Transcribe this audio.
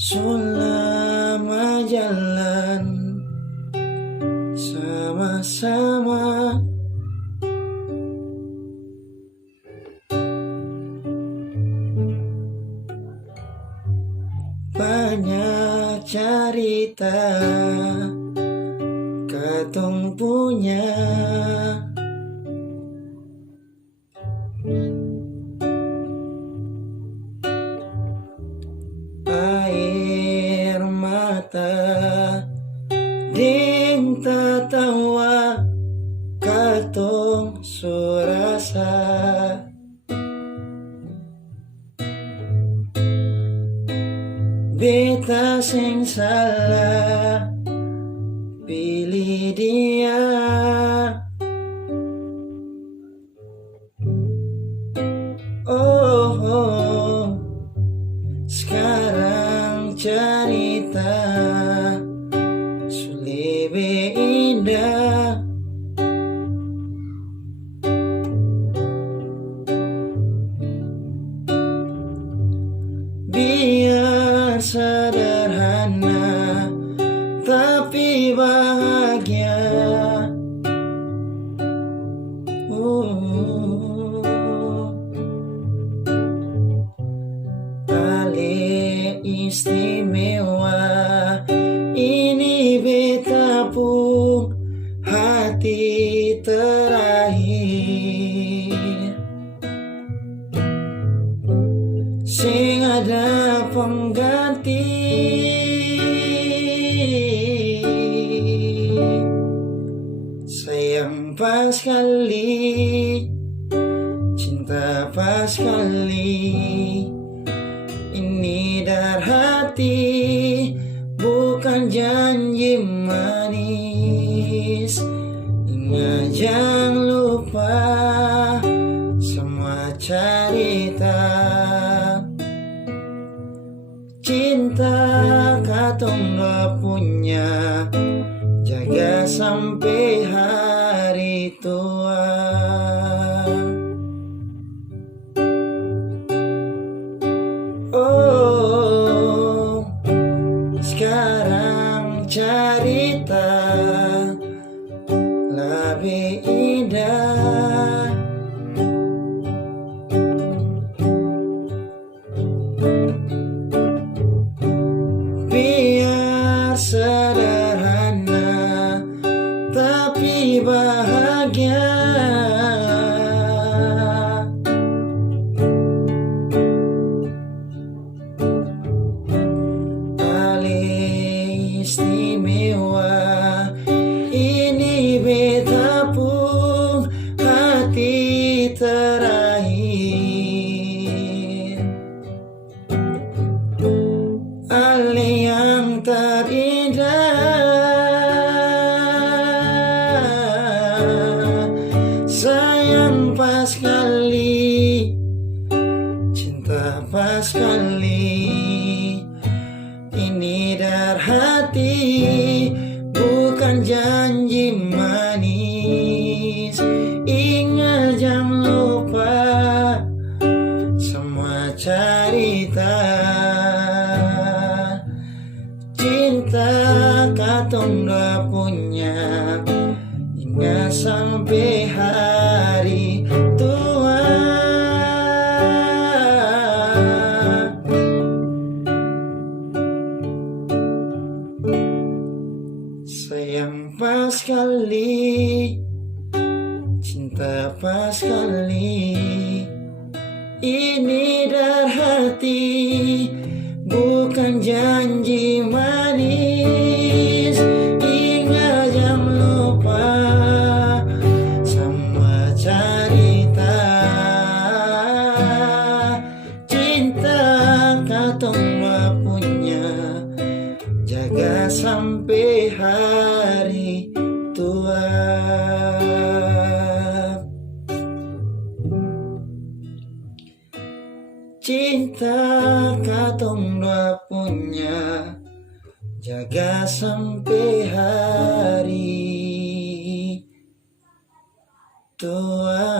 selama jalan sama-sama. Banyak cerita katong punya, air mata ding tatawa katong surasa. Beta sing salah, pilih dia. Oh, sekarang cerita lebih indah. Biar sederhana tapi bahagia. Paling istimewa ini beta pun hati terakhir, sing ada pengganti. Sayang pas kali, cinta pas kali, ini dari hati, bukan janji manis. Ingat jangan lupa semua cerita. Cinta katong gak punya, jaga sampai hari tua. Oh, sekarang cerita lebih indah. Biar sederhana tapi bahagia. Paling istimewa ini beta pun hati terakhir, ale yang terindah. Sayang pas kali, cinta pas kali, ini dari hati, bukan janji manis. Ingat jangan lupa semua cerita. Cinta katong gak punya, hingga sampai hari tua. Sayang pas kali, cinta pas kali, ini dari hati, bukan janji manis. Ingat jangan lupa semua cerita. Cinta katong gak punya, jaga sampai hari tua. Cinta katong dua punya, jaga sampai hari tua.